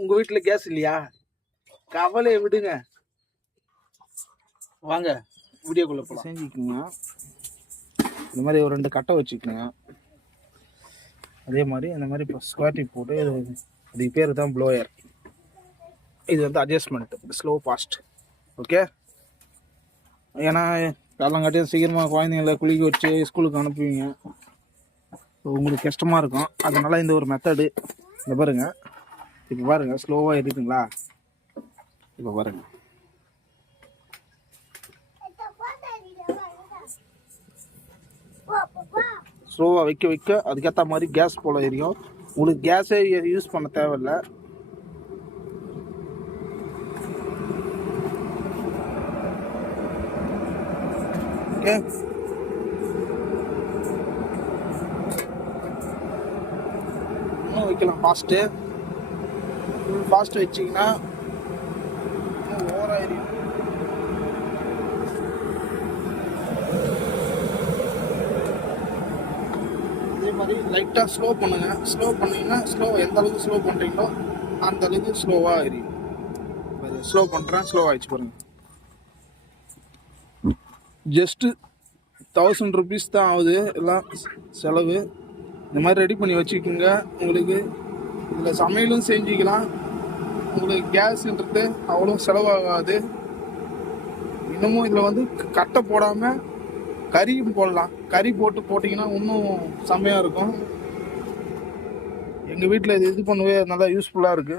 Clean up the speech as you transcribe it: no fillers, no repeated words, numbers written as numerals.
உங்கள் வீட்டில் கேஸ் இல்லையா? கவலையை விடுங்க, வாங்க வீடியோக்குள்ளே போய் செஞ்சுக்குங்க. இந்த மாதிரி ஒரு 2 கட்டை வச்சுக்கோங்க. அதே மாதிரி அந்த மாதிரி இப்போ ஸ்கொயர் டிப் போட்டு அதுக்கு பேர் தான் ப்ளோயர். இது வந்து அட்ஜஸ்ட்மெண்ட் ஸ்லோ ஃபாஸ்ட். ஓகே, ஏன்னா காலங்காட்டியும் சீக்கிரமாக குழந்தைங்கள குளிக்க வச்சு ஸ்கூலுக்கு அனுப்புவீங்க, உங்களுக்கு கஷ்டமாக இருக்கும். அதனால் இந்த ஒரு மெத்தடு. இந்த பாருங்க, இப்போ பாருங்கள் ஸ்லோவாக இருக்குங்களா? இப்போ பாருங்கள், ஸ்லோவாக வைக்க வைக்க அதுக்கேற்ற மாதிரி கேஸ் போல எரியும். உங்களுக்கு கேஸே யூஸ் பண்ண தேவையில்லை. ஓகே, இன்னும் வைக்கலாம் ஃபாஸ்ட்டு. ஃபாஸ்ட் வச்சிங்கன்னா ஓவராக எரியும். அதே மாதிரி லைட்டாக ஸ்லோ பண்ணுங்கள். ஸ்லோ பண்ணிங்கன்னா எந்த அளவுக்கு ஸ்லோ பண்ணுறீங்களோ அந்த அளவுக்கு ஸ்லோவாக எரியும். ஸ்லோ பண்ணுறேன், ஸ்லோ ஆகிடுச்சு பாருங்கள். ஜஸ்ட்டு 1000 rupees தான் ஆகுது எல்லாம் செலவு. இந்த மாதிரி ரெடி பண்ணி வச்சுக்கோங்க. உங்களுக்கு இதில் சமையலும் செஞ்சுக்கலாம். உங்களுக்கு கேஸுன்றது அவ்வளோ செலவாகாது. இன்னமும் இதில் வந்து கட்டை போடாமல் கறியும் போடலாம். கறி போட்டிங்கன்னா இன்னும் செம்மையாக இருக்கும். எங்கள் வீட்டில் இது பண்ணவே நல்லா யூஸ்ஃபுல்லாக இருக்குது.